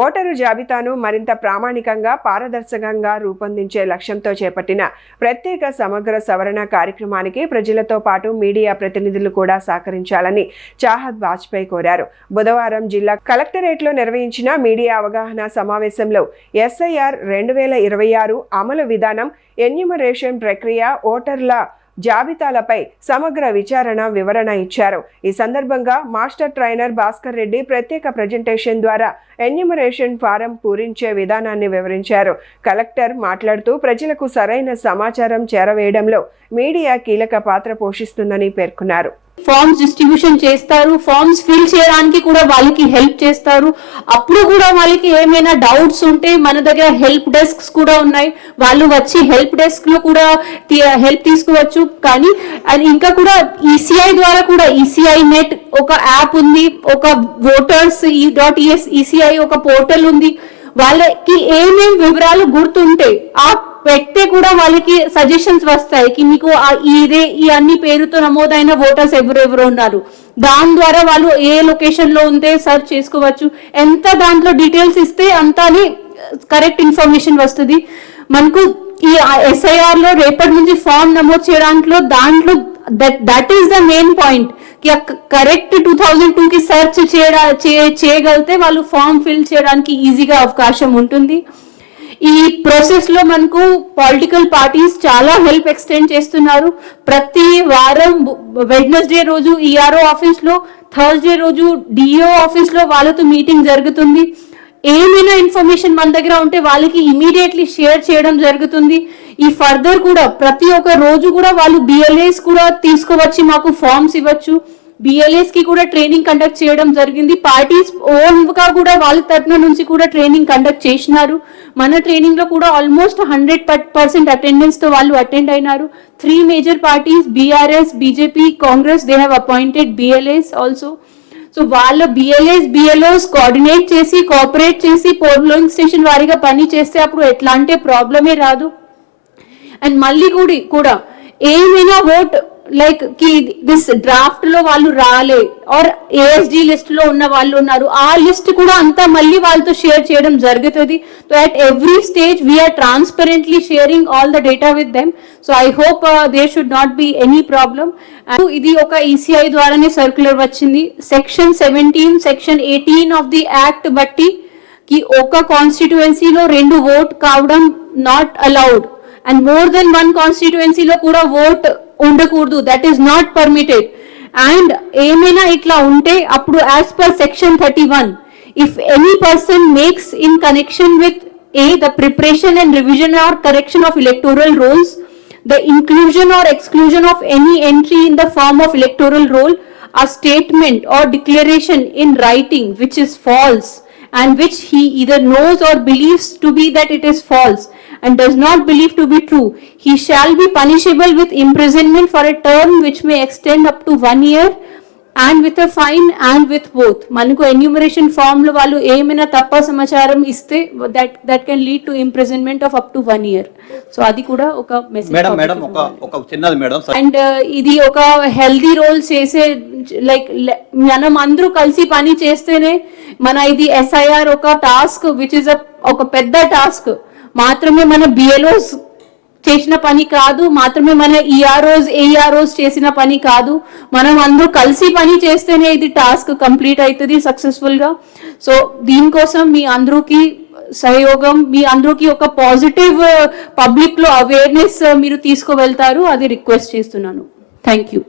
Voter జాబితాను మరింత ప్రామాణికంగా పారదర్శకంగా రూపొందించే లక్ష్యంతో చేపట్టిన ప్రత్యేక సమగ్ర సవరణ కార్యక్రమానికి ప్రజలతో పాటు మీడియా ప్రతినిధులు కూడా సహకరించాలని చాహద్ వాజ్పేయి కోరారు. బుధవారం జిల్లా కలెక్టరేట్లో నిర్వహించిన మీడియా అవగాహన సమావేశంలో ఎస్ఐఆర్ 2026 అమలు విధానం, ఎన్యూమరేషన్ ప్రక్రియ, ఓటర్ల జాబితాలపై సమగ్ర వివరణ ఇచ్చారు. ఈ సందర్భంగా మాస్టర్ ట్రైనర్ భాస్కర్ రెడ్డి ప్రత్యేక ప్రెజెంటేషన్ ద్వారా ఎన్యూమరేషన్ ఫారం పూరించే విధానాన్ని వివరించారు. కలెక్టర్ మాట్లాడుతూ ప్రజలకు సరైన సమాచారం చేరవేయడంలో మీడియా కీలక పాత్ర పోషిస్తుందని పేర్కొన్నారు. ఫార్మ్స్ డిస్ట్రిబ్యూషన్ చేస్తారు, ఫార్మ్స్ ఫిల్ చేయడానికి కూడా వాళ్ళకి హెల్ప్ చేస్తారు. అప్పుడు కూడా వాళ్ళకి ఏమైనా డౌట్స్ ఉంటే మన దగ్గర హెల్ప్ డెస్క్స్ కూడా ఉన్నాయి, వాళ్ళు వచ్చి హెల్ప్ డెస్క్ లో కూడా హెల్ప్ తీసుకోవచ్చు. కానీ ఇంకా కూడా ఈసీఐ ద్వారా కూడా ఈసీఐ నెట్ ఒక యాప్ ఉంది, ఒక ఓటర్స్ ఈసీఐ ఒక పోర్టల్ ఉంది. వాళ్ళకి ఏమేమి వివరాలు గుర్తుంటే ఆ పెడితే కూడా వాళ్ళకి సజెషన్స్ వస్తాయి కి మీకు ఈ అన్ని పేరుతో నమోదైన ఓటర్స్ ఎవరెవరు ఉన్నారు. దాని ద్వారా వాళ్ళు ఏ లొకేషన్ లో ఉంటే సర్చ్ చేసుకోవచ్చు. ఎంత దాంట్లో డీటెయిల్స్ ఇస్తే అంతానే కరెక్ట్ ఇన్ఫర్మేషన్ వస్తుంది మనకు. ఈ ఎస్ఐఆర్ లో రేపటి నుంచి ఫామ్ నమోదు చేయడానికి దాంట్లో that is the main point. Correct 2002 కి సర్చ్ చేయగలిగితే వాళ్ళు ఫామ్ ఫిల్ చేయడానికి ఈజీగా అవకాశం ఉంటుంది. ఈ ప్రాసెస్ లో మనకు పొలిటికల్ పార్టీస్ చాలా హెల్ప్ ఎక్స్టెండ్ చేస్తున్నారు. ప్రతి వారం వెడ్నెస్డే రోజు ఈఆర్ఓ ఆఫీస్ లో, థర్స్డే రోజు డిఓ ఆఫీస్ లో వాళ్ళతో మీటింగ్ జరుగుతుంది. ఏమైనా ఇన్ఫర్మేషన్ మన దగ్గర ఉంటే వాళ్ళకి ఇమీడియట్లీ షేర్ చేయడం జరుగుతుంది. ఈ ఫర్దర్ కూడా ప్రతి ఒక్క రోజు కూడా వాళ్ళు బిఎల్ఏస్ కూడా తీసుకువచ్చి మాకు ఫార్మ్స్ ఇవ్వచ్చు. బిఎల్ఏస్ కి కూడా ట్రైనింగ్ కండక్ట్ చేయడం జరిగింది. పార్టీస్ ఓన్ గా కూడా వాళ్ళ తరఫున నుంచి కూడా ట్రైనింగ్ కండక్ట్ చేసినారు. మన ట్రైనింగ్ లో కూడా ఆల్మోస్ట్ 100% అటెండెన్స్ తో వాళ్ళు అటెండ్ అయినారు. 3 major parties BRS, BJP, Congress, they have appointed BLAs also. So వాళ్ళ బిఎల్ఓస్ కోఆర్డినేట్ చేసి కోఆపరేట్ చేసి పోలింగ్ స్టేషన్ వారీగా పని చేస్తే అప్పుడు ఎట్లాంటి ప్రాబ్లమే రాదు. అండ్ మళ్ళీ కూడా ఏమైనా ఓట్ లైక్ కి దిస్ డ్రాఫ్ట్ లో వాళ్ళు రాలే ఆర్ ఏఎస్డి లిస్ట్ లో ఉన్న వాళ్ళు ఉన్నారు, ఆ లిస్ట్ కూడా అంతా మళ్ళీ వాళ్ళతో షేర్ చేయడం జరుగుతుంది. So at every stage we are transparently sharing all the data with them. So I hope there should not be any problem. ఇది ఒక ఈసీఐ ద్వారానే సర్క్యులర్ వచ్చింది. Section 17, section 18 of the act బట్టి కి ఒక కాన్స్టిట్యుయెన్సీలో 2 ఓట్ కావడం not allowed and more than 1 కాన్స్టిట్యుయెన్సీలో కూడా ఓట్ ఉండకూడదు, that is not permitted. And ఏమైనా ఇట్లా ఉంటే అప్పుడు as per section 31, if any person makes in connection with the preparation and revision or correction of electoral rolls, the inclusion or exclusion of any entry in the form of electoral roll, a statement or declaration in writing which is false and which he either knows or believes to be that it is false and does not believe to be true, he shall be punishable with imprisonment for a term which may extend up to 1 year and with a fine and with both. మనకు enumeration form లో వాళ్ళు ఏమైనా తప్ప సమాచారం ఇస్తే that can lead to imprisonment of up to 1 year. So అది కూడా ఒక మెసేజ్ మేడం ఒక చిన్నది మేడం. అండ్ ఇది ఒక హెల్దీ రోల్ చేసే లైక్ మనం అందరూ కలిసి పని చేస్తేనే మన ఇది ఎస్ఐఆర్ ఒక టాస్క్ విచ్ ఇస్ ఒక పెద్ద టాస్క్. మాత్రమే మన బిఎల్ఓస్ చేసిన పని కాదు, మాత్రమే మన ఏఆర్ఓస్ చేసిన పని కాదు. మనం అందరూ కలిసి పని చేస్తేనే ఇది టాస్క్ కంప్లీట్ అవుతుంది సక్సెస్ఫుల్ గా. సో దీనికోసం మీ అందరికి సహయోగం, మీ అందరికి ఒక పాజిటివ్ పబ్లిక్ లో అవేర్నెస్ మీరు తీసుకువెళ్తారు, అది రిక్వెస్ట్ చేస్తున్నాను. Thank you.